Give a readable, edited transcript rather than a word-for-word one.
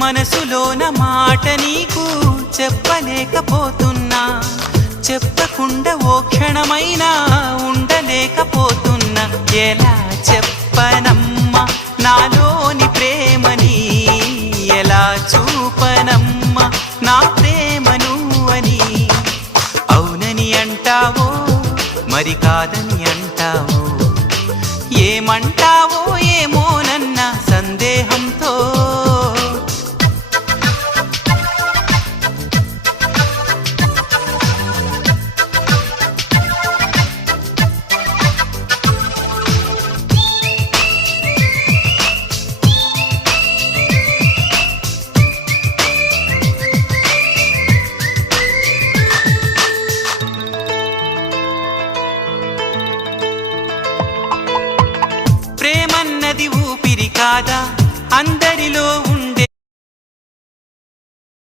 మనసులోన మాట నీకు చెప్పలేకపోతున్నా, చెప్పకుండా ఓ క్షణమైనా ఉండలేకపోతున్నా. ఎలా చెప్పనమ్మా నాలోని